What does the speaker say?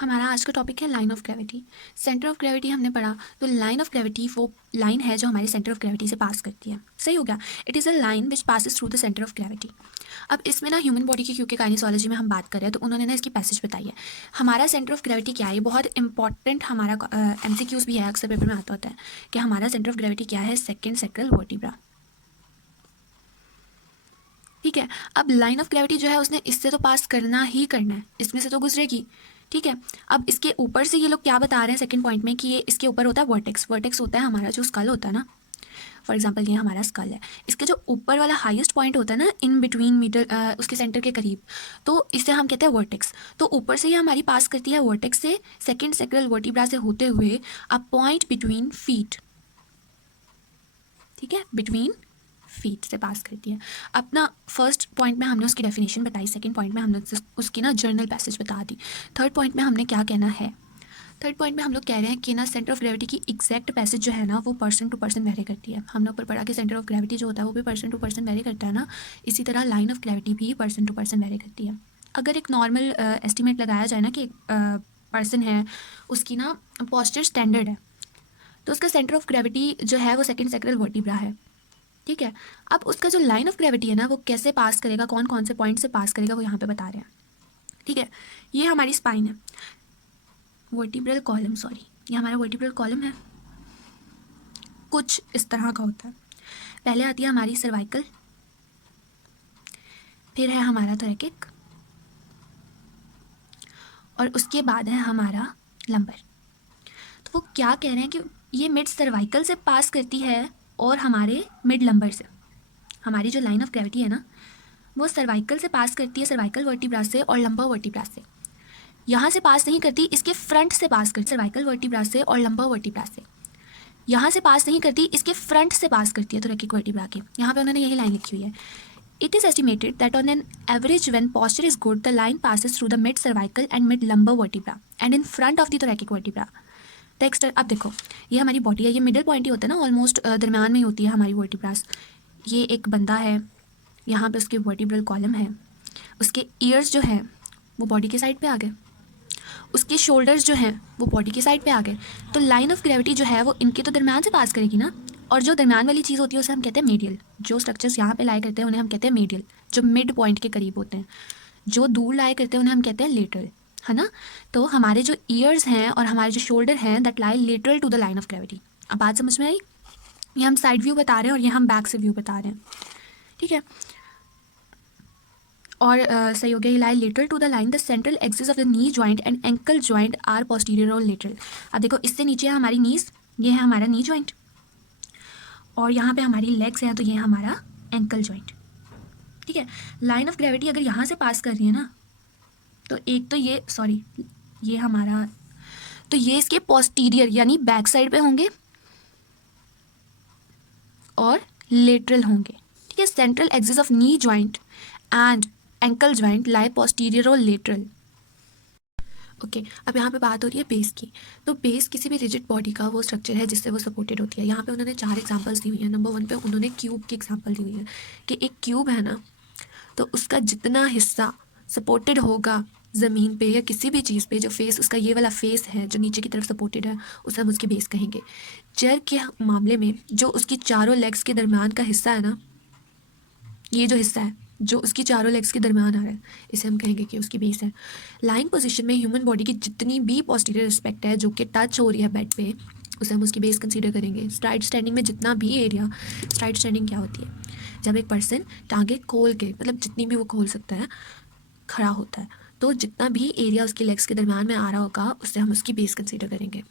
हमारा आज का टॉपिक है line of gravity. Centre of gravity हमने पढ़ा, तो लाइन ऑफ ग्रेविटी वो लाइन है जो हमारे सेंटर ऑफ ग्रेविटी से पास करती है। सही हो गया। It is a line which passes through the centre of gravity. अब इसमें ना ह्यूमन बॉडी की क्योंकि काइनेसोलॉजी में हम बात कर रहे हैं, तो उन्होंने ना इसकी पैसेज बताई है। हमारा सेंटर ऑफ ग्रेविटी क्या है, ये बहुत इंपॉर्टेंट हमारा MCQs भी है, अक्सर पेपर में आता होता है कि हमारा सेंटर ऑफ ग्रेविटी क्या है, सेकेंड सैक्रल वर्टिब्रा। ठीक है। अब लाइन ऑफ ग्रेविटी जो है उसने इससे तो पास करना ही करना है, इसमें से तो गुजरेगी। ठीक है। अब इसके ऊपर से ये लोग क्या बता रहे हैं सेकंड पॉइंट में कि ये इसके ऊपर होता है वर्टेक्स। वर्टेक्स होता है हमारा जो स्कल होता है ना, फॉर एग्जांपल ये हमारा स्कल है, इसके जो ऊपर वाला हाईएस्ट पॉइंट होता है ना, इन बिटवीन मीटर, उसके सेंटर के करीब, तो इसे हम कहते हैं वर्टेक्स। तो ऊपर से ये हमारी पास करती है वर्टेक्स से सेकेंड सैक्रल वर्टिब्रा से होते हुए अ पॉइंट बिटवीन फीट। ठीक है, बिटवीन फीट से पास करती है। अपना फर्स्ट पॉइंट में हमने उसकी डेफिनेशन बताई, सेकंड पॉइंट में हमने उसकी ना जर्नल पैसेज बता दी। थर्ड पॉइंट में हमने क्या कहना है, थर्ड पॉइंट में हम लोग कह रहे हैं कि ना सेंटर ऑफ ग्रेविटी की एग्जैक्ट पैसेज जो है ना वो पर्सन टू पर्सन वेरी करती है। हमने ऊपर पढ़ा कि सेंटर ऑफ ग्रेविटी जो होता है वो भी पर्सन टू पर्सन वेरी करता है ना, इसी तरह लाइन ऑफ ग्रेविटी भी पर्सन टू पर्सन वेरी करती है। अगर एक नॉर्मल एस्टिमेट लगाया जाए ना कि एक पर्सन है, उसकी ना पॉस्चर स्टैंडर्ड है, तो उसका सेंटर ऑफ ग्रेविटी जो है वो सेकेंड सैक्रल वर्टिब्रा है। ठीक है। अब उसका जो लाइन ऑफ ग्रेविटी है ना वो कैसे पास करेगा, कौन कौन से पॉइंट से पास करेगा, वो यहाँ पे बता रहे हैं। ठीक है। ये हमारी स्पाइन है, वर्टिब्रल कॉलम, सॉरी ये हमारा वर्टिब्रल कॉलम है, कुछ इस तरह का होता है। पहले आती है हमारी सर्वाइकल, फिर है हमारा थोरैकिक, और उसके बाद है हमारा लंबर। तो वो क्या कह रहे हैं कि ये मिड सर्वाइकल से पास करती है और हमारे मिड लंबर से। हमारी जो लाइन ऑफ ग्रेविटी है ना वो सर्वाइकल से पास करती है, सर्वाइकल वर्टिब्रा से और लंबर वर्टिब्रा से। यहाँ से पास नहीं करती, इसके फ्रंट से पास करती, सर्वाइकल वर्टिब्रा से और लंबर वर्टिब्रा से। यहाँ से पास नहीं करती, इसके फ्रंट से पास करती है थोरैकिक वर्टिब्रा के। यहाँ पे उन्होंने यही लाइन लिखी हुई है। It is estimated that on an average when posture is good the line passes through the mid cervical and mid lumbar vertebra and in front of the thoracic vertebra. Text अब देखो, ये हमारी body है, ये middle point ही होता है ना, almost दरम्यान में ही होती है हमारी वर्टिब्रास। ये एक बंदा है, यहाँ पे उसके वर्टिब्रल कॉलम है, उसके ईयर्स जो हैं वो बॉडी के साइड पे आ गए, उसके शोल्डर्स जो हैं वो बॉडी के साइड पे आ गए। तो लाइन ऑफ ग्रेविटी जो है वो इनके तो दरम्यान से पास करेगी ना, और जो दरम्यान वाली चीज़ होती है उसे हम कहते हैं मीडियल। जो स्ट्रक्चर्स यहाँ पे लाया करते हैं उन्हें हम कहते हैं मीडियल, जो मिड पॉइंट के करीब होते हैं। जो दूर लाया करते हैं उन्हें हम कहते हैं लेटरल, है ना। तो हमारे जो ईयर्स हैं और हमारे जो शोल्डर हैं that lie lateral to the line of gravity. अब बात समझ में आई। ये हम साइड व्यू बता रहे हैं और ये हम बैक से व्यू बता रहे हैं। ठीक है। और सही हो गया, lie lateral to the line the central axis of the knee joint and ankle joint are posterior और लेटरल। अब देखो इससे नीचे है हमारी नीज, ये है हमारा नी जॉइंट, और यहाँ पे हमारी लेग्स हैं तो ये है हमारा एंकल जॉइंट। ठीक है। लाइन ऑफ ग्रेविटी अगर यहाँ से पास कर रही है ना, तो एक तो ये सॉरी ये हमारा, तो ये इसके पोस्टीरियर यानी बैक साइड पे होंगे और लेटरल होंगे। ठीक है। Central axis of knee joint and ankle joint lie posterior और लेटरल। ओके। अब यहाँ पे बात हो रही है बेस की। तो बेस किसी भी रिजिड बॉडी का वो स्ट्रक्चर है जिससे वो सपोर्टेड होती है। यहाँ पे उन्होंने 4 एग्जांपल्स दी हुई है। नंबर 1 पे उन्होंने क्यूब की एग्जांपल दी हुई है कि एक क्यूब है ना, तो उसका जितना हिस्सा सपोर्टेड होगा ज़मीन पे या किसी भी चीज़ पे, जो फेस उसका ये वाला फेस है जो नीचे की तरफ सपोर्टेड है, उसे हम उसकी बेस कहेंगे। चेयर के मामले में जो उसकी चारों लेग्स के दरमियान का हिस्सा है ना, ये जो हिस्सा है जो उसकी चारों लेग्स के दरमियान आ रहा है, इसे हम कहेंगे कि उसकी बेस है। लाइन पोजीशन में ह्यूमन बॉडी की जितनी भी पोस्टीरियर एस्पेक्ट है जो कि टच हो रही है बेड पे, उसे हम उसकी बेस कंसीडर करेंगे। स्ट्राइट स्टैंडिंग में जितना भी एरिया, स्ट्राइट स्टैंडिंग क्या होती है, जब एक पर्सन टांगे खोल के, मतलब जितनी भी वो खोल सकता है, खड़ा होता है, तो जितना भी एरिया उसकी लेग्स के दरमियान में आ रहा होगा उसे हम उसकी बेस कंसीडर करेंगे।